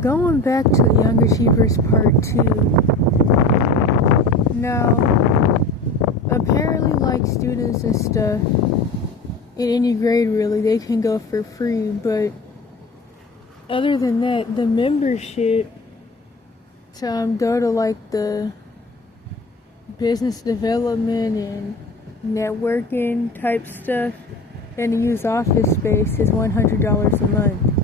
going back to the Young Achievers Part 2. Now, apparently, like, students and stuff, in any grade really, they can go for free, but other than that, the membership to go to, like, the business development and networking type stuff and to use office space is $100 a month.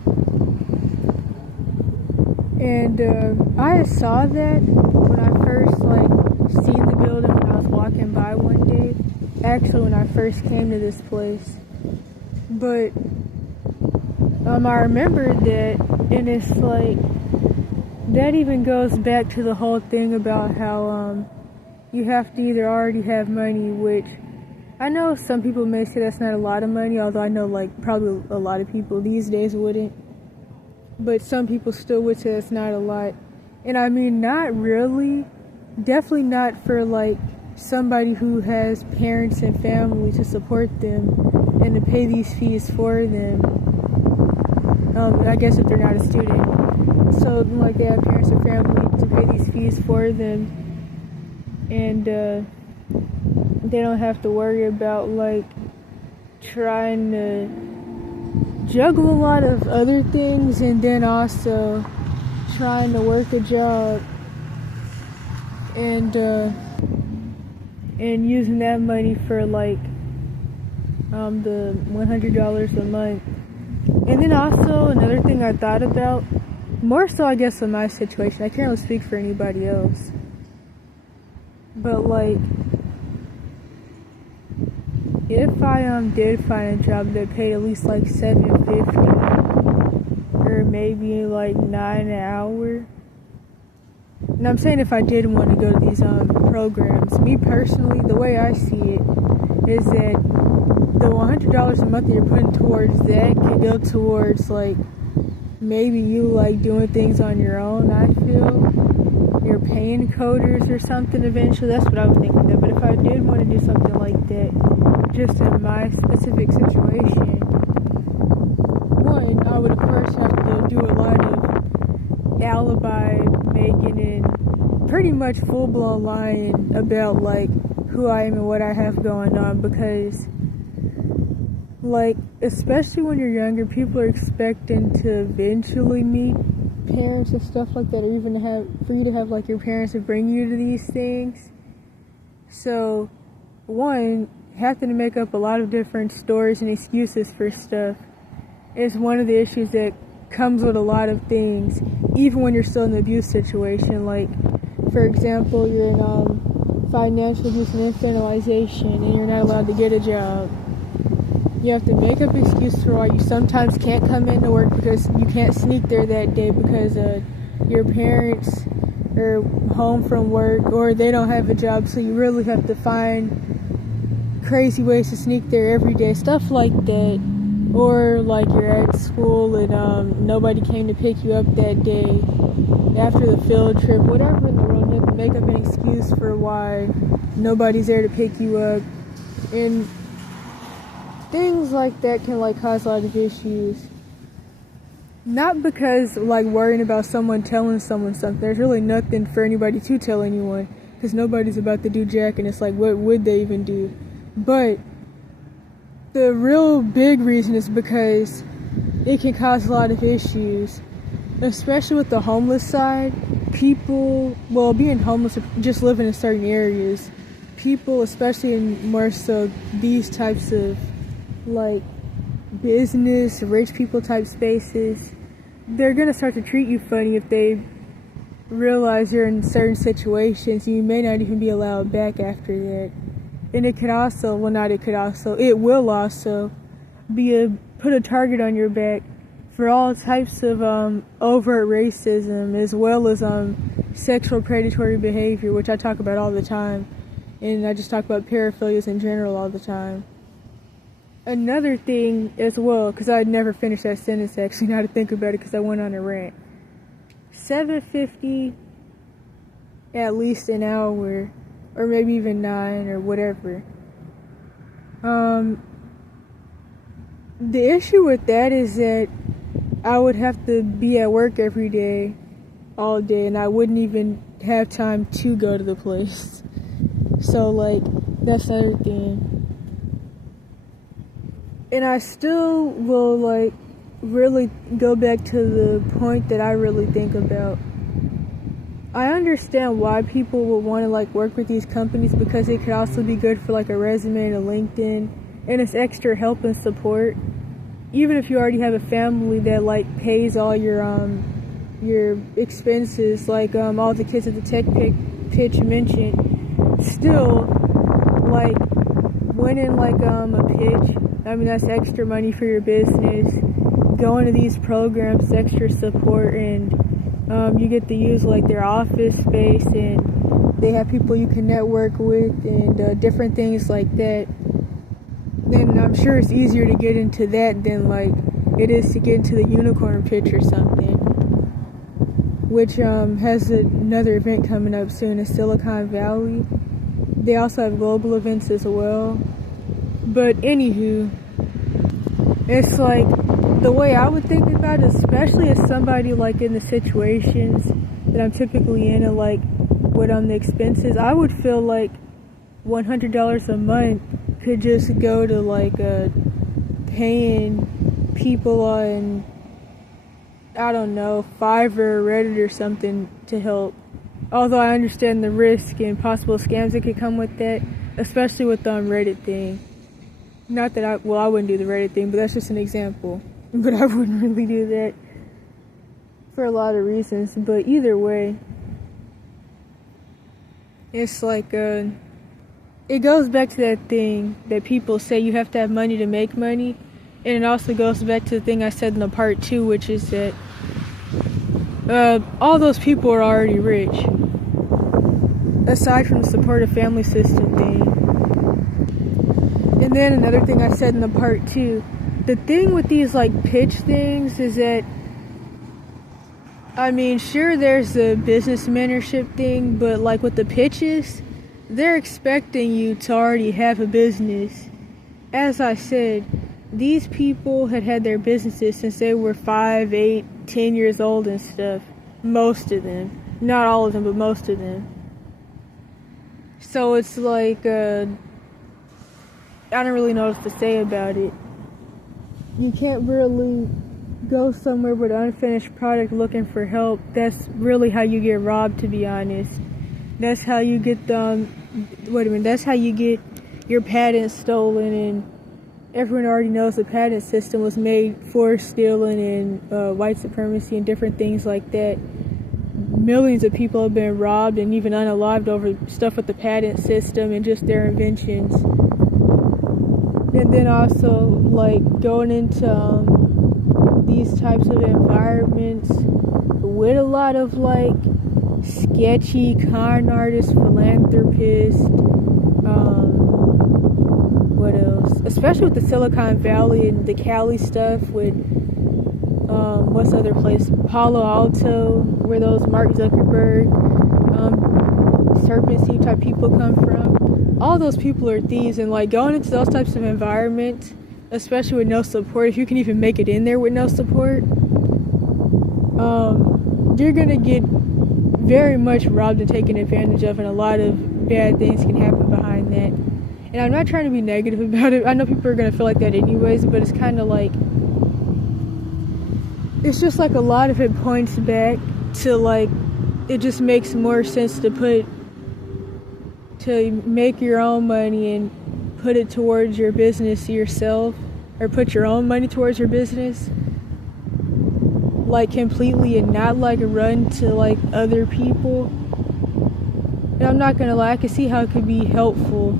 And I saw that when I first seen the building when I was walking by one day. Actually, when I first came to this place. But I remembered that, and it's that even goes back to the whole thing about how you have to either already have money, which I know some people may say that's not a lot of money, although I know probably a lot of people these days wouldn't. But some people still would say it's not a lot. And I mean, not really. Definitely not for somebody who has parents and family to support them and to pay these fees for them. I guess if they're not a student. So they have parents and family to pay these fees for them. And they don't have to worry about trying to juggle a lot of other things and then also trying to work a job and using that money for the $100 a month. And then also another thing I thought about, more so I guess in my situation, I can't really speak for anybody else, but if I did find a job that paid at least $7.50 or maybe $9 an hour, and I'm saying if I did want to go to these programs, me personally, the way I see it is that the $100 a month that you're putting towards that can go towards maybe you doing things on your own. I feel you're paying coders or something eventually. That's what I was thinking of. But if I did want to do something like that, just in my specific situation, one, I would of course have to do a lot of alibi making and pretty much full-blown lying about who I am and what I have going on, because especially when you're younger, people are expecting to eventually meet parents and stuff like that, or even for you to have your parents to bring you to these things. So one, having to make up a lot of different stories and excuses for stuff is one of the issues that comes with a lot of things, even when you're still in the abuse situation. For example, you're in financial abuse and infantilization and you're not allowed to get a job. You have to make up excuses for why you sometimes can't come into work because you can't sneak there that day because your parents are home from work or they don't have a job, so you really have to find crazy ways to sneak there every day, stuff like that. Or you're at school and nobody came to pick you up that day after the field trip, whatever in the world. You have to make up an excuse for why nobody's there to pick you up, and things like that can cause a lot of issues. Not because worrying about someone telling someone something. There's really nothing for anybody to tell anyone because nobody's about to do jack, and it's what would they even do? But the real big reason is because it can cause a lot of issues, especially with the homeless side. People, being homeless or just living in certain areas, people, especially in more so these types of business, rich people type spaces, they're going to start to treat you funny if they realize you're in certain situations. You may not even be allowed back after that. And it will also put a target on your back for all types of overt racism, as well as sexual predatory behavior, which I talk about all the time. And I just talk about paraphilias in general all the time. Another thing as well, because I never finished that sentence actually, now to think about it, because I went on a rant. $7.50 at least an hour, or maybe even $9 or whatever. The issue with that is that I would have to be at work every day, all day, and I wouldn't even have time to go to the place. So, like, that's another thing. And I still will, like, really go back to the point that I really think about. I understand why people would want to, like, work with these companies, because it could also be good for, like, a resume and a LinkedIn, and it's extra help and support. Even if you already have a family that, like, pays all your expenses, like all the kids at the tech pitch mentioned, still, like, winning, like, a pitch, I mean, that's extra money for your business. Going to these programs, extra support, and you get to use, like, their office space, and they have people you can network with, and different things like that. Then I'm sure it's easier to get into that than, like, it is to get into the unicorn pitch or something, which has another event coming up soon in Silicon Valley. They also have global events as well. But anywho, it's like, the way I would think about it, especially as somebody, like, in the situations that I'm typically in, and, like, with the expenses, I would feel like $100 a month could just go to, like, paying people on, I don't know, Fiverr or Reddit or something to help. Although I understand the risk and possible scams that could come with that, especially with the Reddit thing. Not that I wouldn't do the Reddit thing, but that's just an example. But I wouldn't really do that for a lot of reasons. But either way, it's like, it goes back to that thing that people say you have to have money to make money. And it also goes back to the thing I said in the part 2, which is that all those people are already rich, aside from the supportive family system thing. And then another thing I said in the part 2, the thing with these, like, pitch things is that, I mean, sure, there's the business mentorship thing, but, like, with the pitches, they're expecting you to already have a business. As I said, these people had their businesses since they were 5, 8, 10 years old and stuff. Most of them. Not all of them, but most of them. So it's like, I don't really know what to say about it. You can't really go somewhere with an unfinished product looking for help. That's really how you get robbed, to be honest. That's how you get that's how you get your patents stolen, and everyone already knows the patent system was made for stealing and white supremacy and different things like that. Millions of people have been robbed and even unalived over stuff with the patent system and just their inventions. And then also, like, going into these types of environments with a lot of, like, sketchy con artists, philanthropists, what else? Especially with the Silicon Valley and the Cali stuff with, what's the other place? Palo Alto, where those Mark Zuckerberg, Serpent Seed type people come from. All those people are thieves, and, like, going into those types of environments, especially with no support, if you can even make it in there with no support, you're gonna get very much robbed and taken advantage of, and a lot of bad things can happen behind that. And I'm not trying to be negative about it. I know people are gonna feel like that anyways, but it's kind of like, it's just like a lot of it points back to, like, it just makes more sense to make your own money and put it towards your business yourself, or put your own money towards your business, like, completely, and not, like, run to, like, other people. And I'm not gonna lie, I can see how it could be helpful,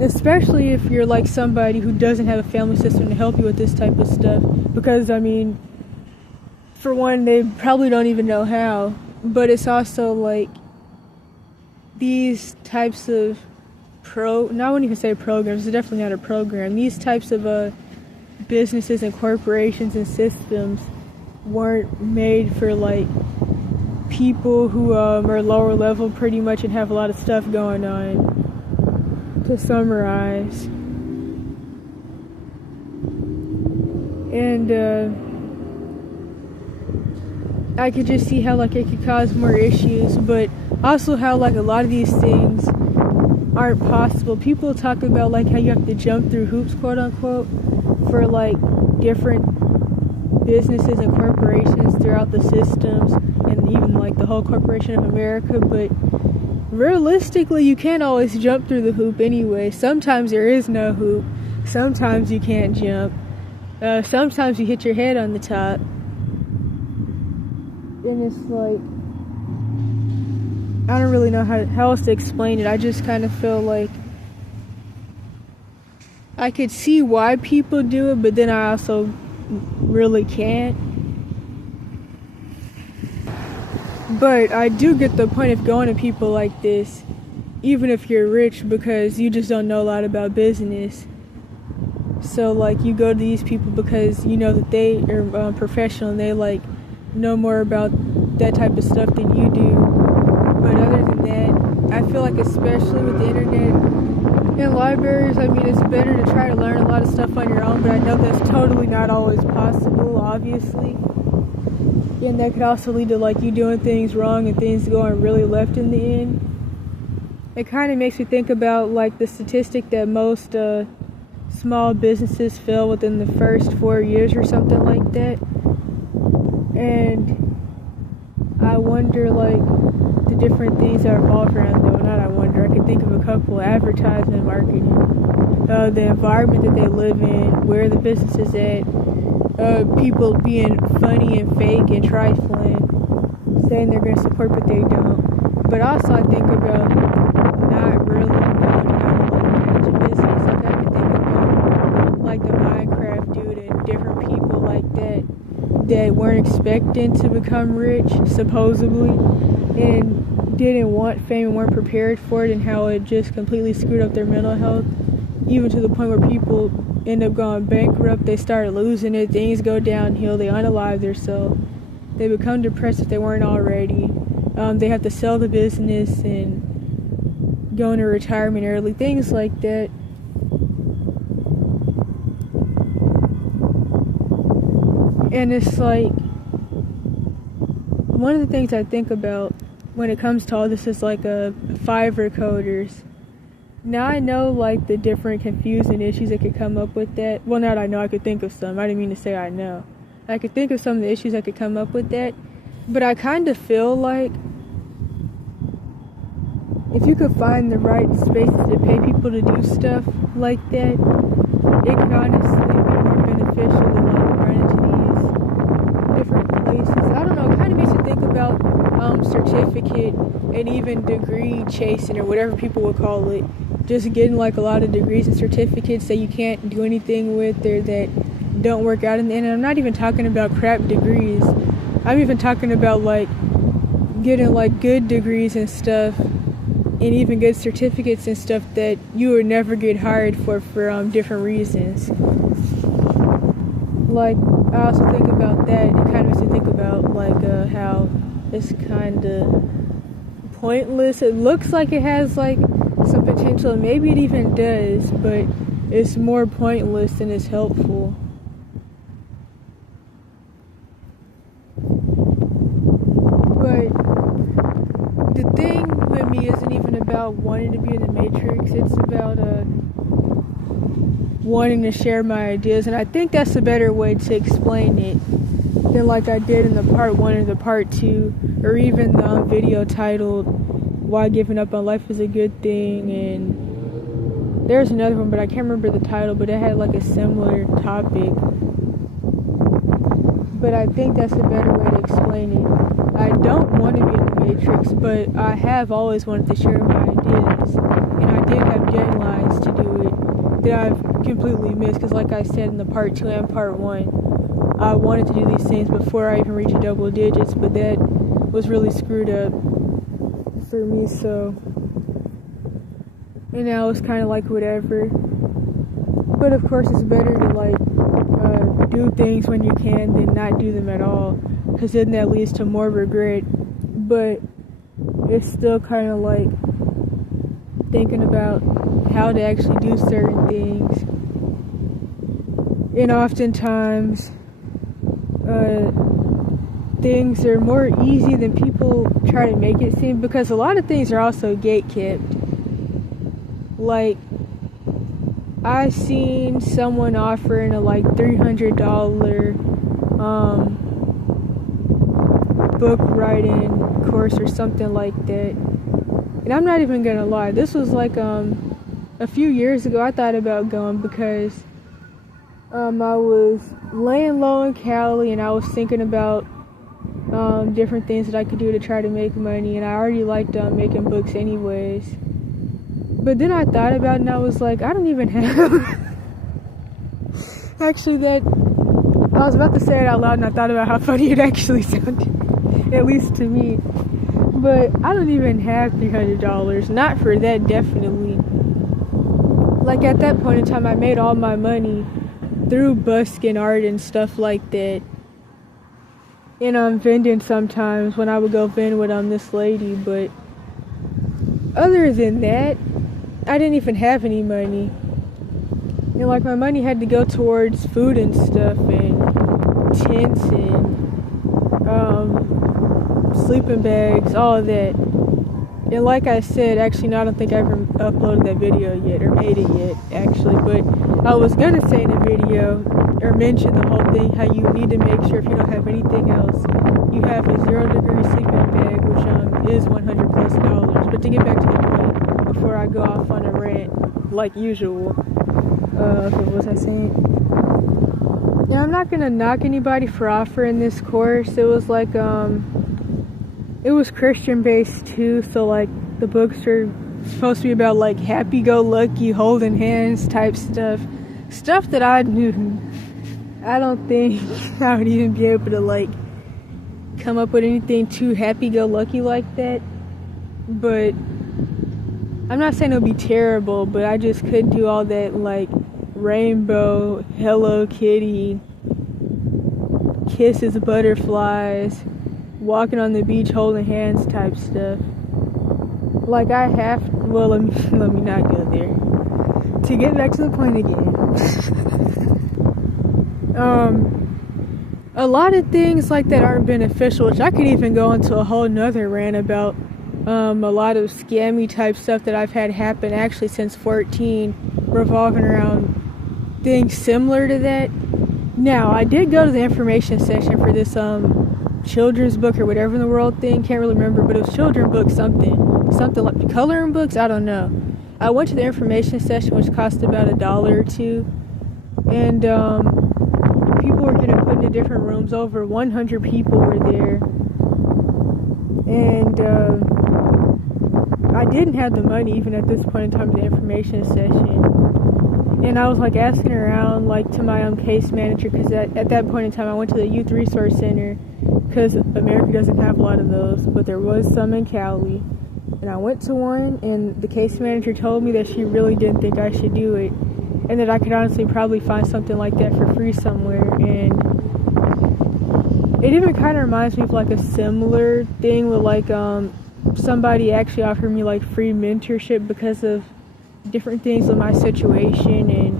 especially if you're, like, somebody who doesn't have a family system to help you with this type of stuff, because, I mean, for one, they probably don't even know how, but it's also, like, these types of I wouldn't even say programs, it's definitely not a program. These types of businesses and corporations and systems weren't made for, like, people who are lower level pretty much and have a lot of stuff going on, to summarize. And I could just see how like it could cause more issues, but also how like a lot of these things aren't possible. People talk about like how you have to jump through hoops, quote unquote, for like different businesses and corporations throughout the systems, and even like the whole corporation of America, but realistically you can't always jump through the hoop anyway. Sometimes there is no hoop, sometimes you can't jump, sometimes you hit your head on the top, and it's like, I don't really know how else to explain it. I just kind of feel like I could see why people do it, but then I also really can't. But I do get the point of going to people like this, even if you're rich, because you just don't know a lot about business. So like you go to these people because you know that they are professional and they like know more about that type of stuff than you do. But other than that, I feel like especially with the internet and libraries, I mean, it's better to try to learn a lot of stuff on your own, but I know that's totally not always possible, obviously. And that could also lead to like you doing things wrong and things going really left in the end. It kind of makes me think about like the statistic that most small businesses fail within the first 4 years or something like that. And I wonder like the different things that revolve around them. Not I wonder, I can think of a couple: advertisement, marketing, the environment that they live in, where the business is at, people being funny and fake and trifling, saying they're going to support but they don't. But also I think about not really knowing how to like manage a business. Like I can think about like the Minecraft dude and different people like that weren't expecting to become rich, supposedly, and didn't want fame and weren't prepared for it, and how it just completely screwed up their mental health, even to the point where people end up going bankrupt, they start losing it, things go downhill, they unalive themselves, they become depressed if they weren't already, they have to sell the business and go into retirement early, things like that. And it's like, one of the things I think about when it comes to all this is like a Fiverr coders. Now I know like the different confusing issues that could come up with that. Well, now I know, I could think of some. I didn't mean to say I know. I could think of some of the issues that could come up with that. But I kind of feel like if you could find the right spaces to pay people to do stuff like that, it could honestly be more beneficial than like running to these different places. I don't know, it kind of makes you think about certificate and even degree chasing, or whatever people would call it. Just getting like a lot of degrees and certificates that you can't do anything with, or that don't work out in the end. And I'm not even talking about crap degrees. I'm even talking about like getting like good degrees and stuff, and even good certificates and stuff that you would never get hired for different reasons. Like, I also think about that. It kind of makes me think about like how it's kind of pointless. It looks like it has like some potential, and maybe it even does, but it's more pointless than it's helpful. But the thing with me isn't even about wanting to be in the Matrix, it's about wanting to share my ideas, and I think that's a better way to explain it than like I did in the part 1 or the part 2, or even the video titled Why Giving Up on Life is a Good Thing, and there's another one, but I can't remember the title, but it had like a similar topic. But I think that's a better way to explain it. I don't want to be in the Matrix, but I have always wanted to share my ideas, and I did have deadlines to do it that I've completely missed, because like I said in the part 2 and part 1, I wanted to do these things before I even reached double digits, but that was really screwed up for me, so, and now it's kind of like whatever. But of course it's better to like do things when you can than not do them at all, because then that leads to more regret. But it's still kind of like thinking about how to actually do certain things, and oftentimes things are more easy than people try to make it seem, because a lot of things are also gate-kept. Like, I seen someone offering a like $300 book writing course or something like that. And I'm not even gonna lie, this was like a few years ago. I thought about going because I was laying low in Cali and I was thinking about different things that I could do to try to make money, and I already liked making books anyways. But then I thought about it and I was like, I don't even have actually that I was about to say it out loud and I thought about how funny it actually sounded, at least to me. But I don't even have $300, not for that, definitely. Like, at that point in time, I made all my money through busking art and stuff like that. And I'm vending sometimes when I would go vend with this lady, but other than that, I didn't even have any money. And like, my money had to go towards food and stuff, and tents and sleeping bags, all of that. And like I said, actually, no, I don't think I ever uploaded that video yet, or made it yet, actually. But I was gonna say in the video, or mention the whole thing, how you need to make sure if you don't have anything else, you have a 0-degree sleeping bag, which is $100+. But to get back to the point, before I go off on a rant, like usual, okay, what was I saying? Yeah, I'm not gonna knock anybody for offering this course. It was like, it was Christian based too, so like the books are supposed to be about like happy-go-lucky, holding hands type stuff that I knew. I don't think I would even be able to like come up with anything too happy-go-lucky like that. But I'm not saying it'll be terrible, but I just couldn't do all that like rainbow, Hello Kitty, kisses, butterflies, walking on the beach holding hands type stuff. Like, I have, well, let me not go there. To get back to the point again. A lot of things like that aren't beneficial, which I could even go into a whole nother rant about. A lot of scammy type stuff that I've had happen actually since 14, revolving around things similar to that. Now, I did go to the information session for this children's book or whatever in the world thing, can't really remember, but it was children's book something like coloring books, I don't know. I went to the information session, which cost about $1 or $2, and people were getting put into different rooms. Over 100 people were there, and I didn't have the money even at this point in time for the information session. And I was like asking around like to my case manager, because at that point in time I went to the youth resource center, because America doesn't have a lot of those, but there was some in Cali. And I went to one, and the case manager told me that she really didn't think I should do it, and that I could honestly probably find something like that for free somewhere. And it even kind of reminds me of like a similar thing with like somebody actually offered me like free mentorship because of different things with my situation, and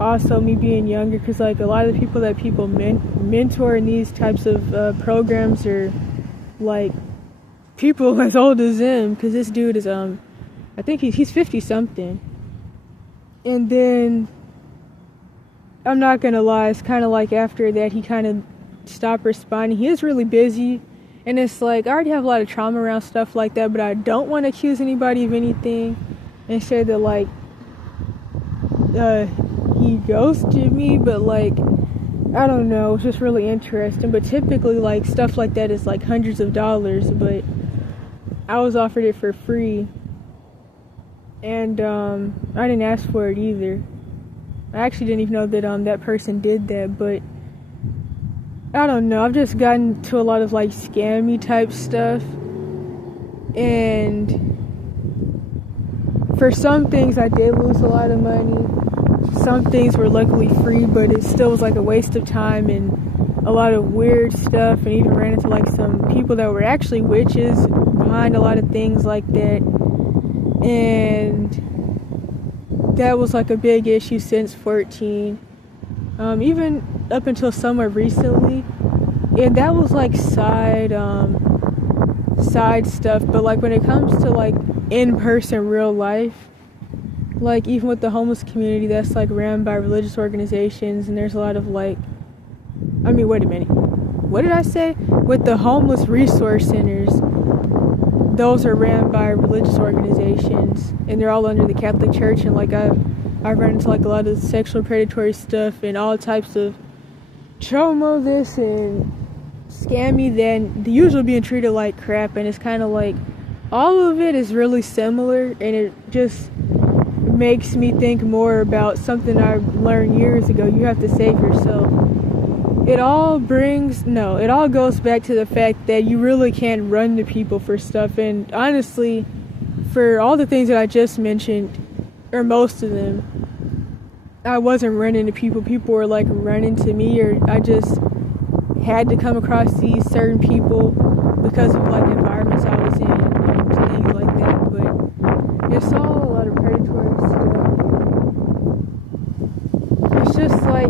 also me being younger, because like a lot of the people that people mentor in these types of programs are like people as old as him, because this dude is I think he's 50 something. And then I'm not gonna lie, it's kind of like after that he kind of stopped responding. He is really busy, and it's like I already have a lot of trauma around stuff like that, but I don't want to accuse anybody of anything and say that like he ghosted me, but like I don't know, it's just really interesting. But typically like stuff like that is like hundreds of dollars, but I was offered it for free, and I didn't ask for it either. I actually didn't even know that that person did that. But I don't know, I've just gotten to a lot of like scammy type stuff, and for some things I did lose a lot of money. Some things were luckily free, but it still was like a waste of time and a lot of weird stuff, and even ran into like some people that were actually witches behind a lot of things like that. And that was like a big issue since 14, even up until somewhere recently. and that was like side stuff. But like when it comes to like in-person real life, like even with the homeless community that's like ran by religious organizations, and there's a lot of like, I mean, wait a minute, what did I say? With the homeless resource centers, those are ran by religious organizations, and they're all under the Catholic Church. And like I've run into like a lot of sexual predatory stuff and all types of trauma this and scammy, then the usual being treated like crap. And it's kind of like all of it is really similar, and it just makes me think more about something I learned years ago. You have to save yourself. It all goes back to the fact that you really can't run to people for stuff. And honestly, for all the things that I just mentioned, or most of them, I wasn't running to people. People were like running to me, or I just had to come across these certain people because of like environments I was in and things like that. But it's all a lot of predatory stuff. It's just like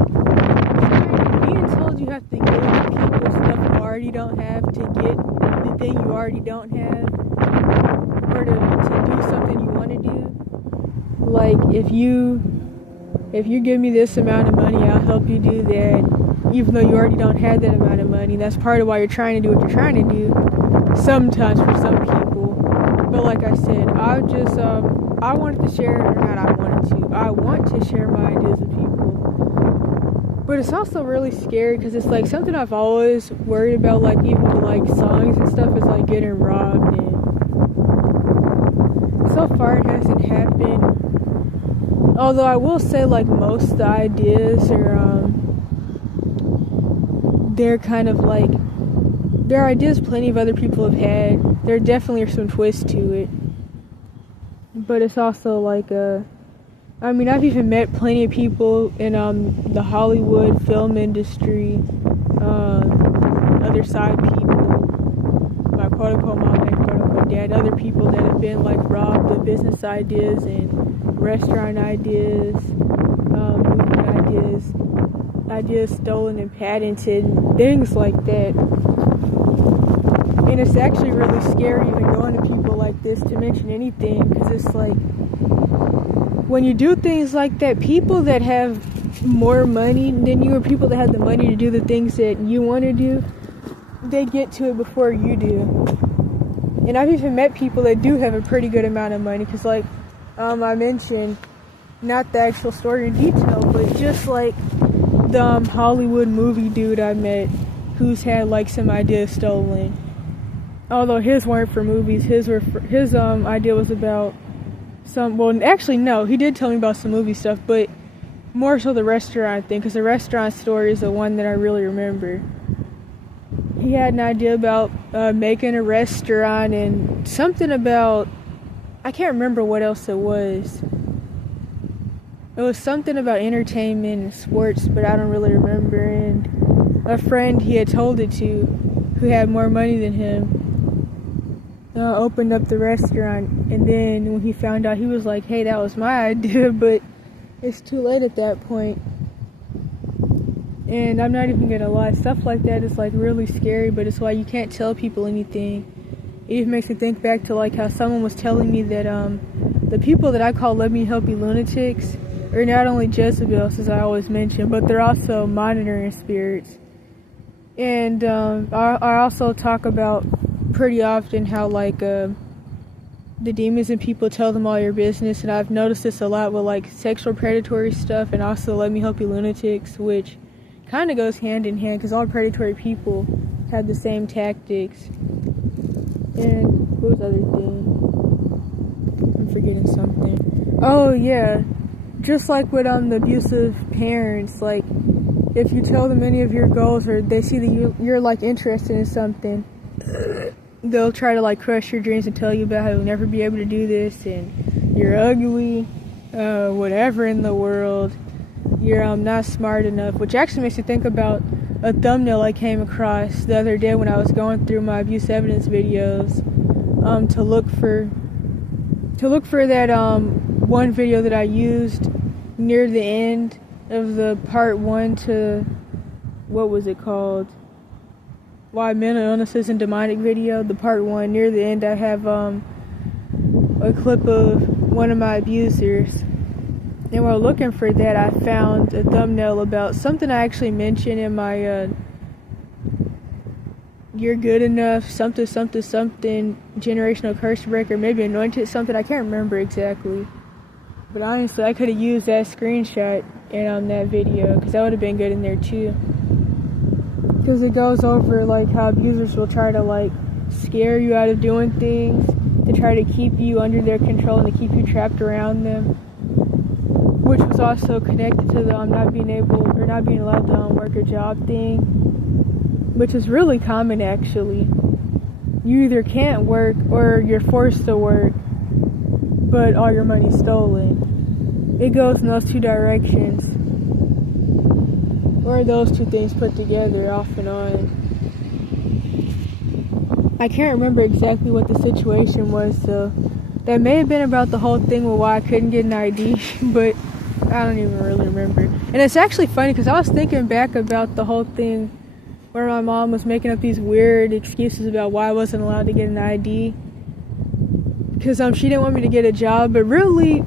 being told you have to give people stuff you already don't have to get the thing you already don't have, or to do something you want to do. Like if you give me this amount of money, I'll help you do that, even though you already don't have that amount of money. That's part of why you're trying to do what you're trying to do, sometimes for some people. But like I said, I want to share my ideas with people. But it's also really scary because it's like something I've always worried about, like even with like songs and stuff, is like getting robbed. And so far it hasn't happened. Although I will say, like, most of the ideas are, they're kind of like, there are ideas plenty of other people have had. There definitely are some twists to it. But it's also like, I mean, I've even met plenty of people in, the Hollywood film industry, other side people, my quote-unquote mom and quote-unquote dad, other people that have been, like, robbed of business ideas and restaurant ideas, movie ideas stolen and patented, things like that. And it's actually really scary even going to people like this to mention anything, because it's like, when you do things like that, people that have more money than you, or people that have the money to do the things that you want to do, they get to it before you do. And I've even met people that do have a pretty good amount of money, because like, I mentioned, not the actual story in detail, but just like the Hollywood movie dude I met who's had like some ideas stolen. Although his weren't for movies, his idea was about he did tell me about some movie stuff, but more so the restaurant thing, because the restaurant story is the one that I really remember. He had an idea about making a restaurant and something about, I can't remember what else it was. It was something about entertainment and sports, but I don't really remember. And a friend he had told it to, who had more money than him, opened up the restaurant. And then when he found out, he was like, hey, that was my idea, but it's too late at that point. And I'm not even gonna lie, stuff like that is like really scary, but it's why you can't tell people anything. It even makes me think back to like how someone was telling me that the people that I call let me help you lunatics are not only Jezebels, as I always mention, but they're also monitoring spirits. And I also talk about pretty often how like the demons and people tell them all your business, and I've noticed this a lot with like sexual predatory stuff, and also let me help you lunatics, which kind of goes hand in hand because all predatory people have the same tactics. And what was the other thing? I'm forgetting something. Oh yeah, just like with the abusive parents, like if you tell them any of your goals, or they see that you're like interested in something, they'll try to like crush your dreams and tell you about how you'll never be able to do this, and you're ugly, whatever in the world, you're not smart enough. Which actually makes me think about a thumbnail I came across the other day when I was going through my abuse evidence videos, to look for that one video that I used near the end of the part 1 to, what was it called? why mental illness isn't demonic video, the part 1. Near the end I have a clip of one of my abusers, and while looking for that I found a thumbnail about something I actually mentioned in my you're good enough something generational curse breaker, maybe anointed something, I can't remember exactly, but honestly I could have used that screenshot in that video, because that would have been good in there too, because it goes over like how abusers will try to like scare you out of doing things to try to keep you under their control and to keep you trapped around them, which was also connected to the not being allowed to work a job thing, which is really common actually. You either can't work or you're forced to work, but all your money's stolen. It goes in those two directions, or those two things put together off and on. I can't remember exactly what the situation was, so that may have been about the whole thing with why I couldn't get an ID, but I don't even really remember. And it's actually funny because I was thinking back about the whole thing where my mom was making up these weird excuses about why I wasn't allowed to get an ID, because she didn't want me to get a job, but really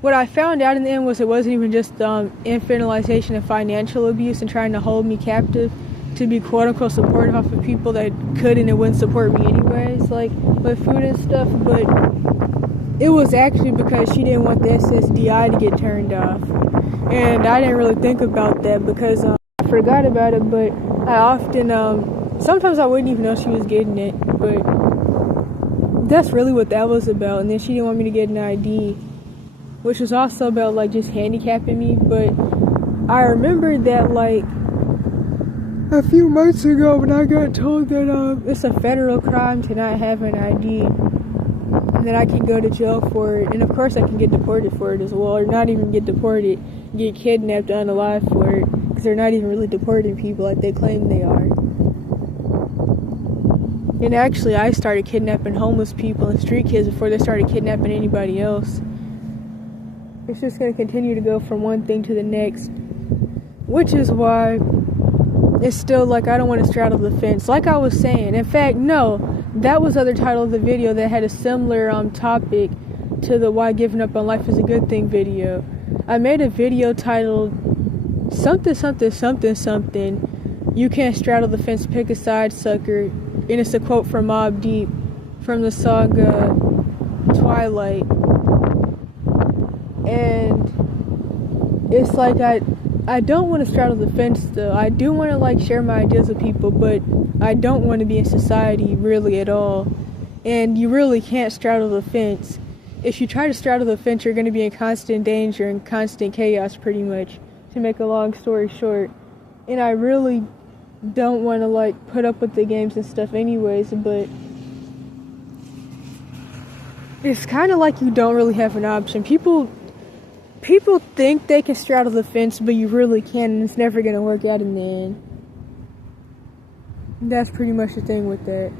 what I found out in the end was it wasn't even just infantilization and financial abuse and trying to hold me captive to be quote-unquote supportive off of people that couldn't and wouldn't support me anyways, like with food and stuff, but it was actually because she didn't want the SSDI to get turned off. And I didn't really think about that because I forgot about it, but I often, sometimes I wouldn't even know she was getting it, but that's really what that was about. And then she didn't want me to get an ID, which was also about like just handicapping me, but I remember that like a few months ago when I got told that it's a federal crime to not have an ID and that I can go to jail for it, and of course I can get deported for it as well, or not even get deported, get kidnapped unalive for it, because they're not even really deporting people like they claim they are. And actually I started kidnapping homeless people and street kids before they started kidnapping anybody else. It's just going to continue to go from one thing to the next, which is why it's still like I don't want to straddle the fence, like I was saying. In fact, no, that was the other title of the video that had a similar topic to the why giving up on life is a good thing video. I made a video titled something, you can't straddle the fence, pick a side, sucker, and it's a quote from Mobb Deep from the song Twilight. And it's like I don't want to straddle the fence though. I do want to like share my ideas with people, but I don't want to be in society really at all. And you really can't straddle the fence. If you try to straddle the fence, you're going to be in constant danger and constant chaos, pretty much, to make a long story short. And I really don't want to like put up with the games and stuff anyways, but it's kind of like you don't really have an option. People think they can straddle the fence, but you really can't, and it's never going to work out in the end. That's pretty much the thing with that.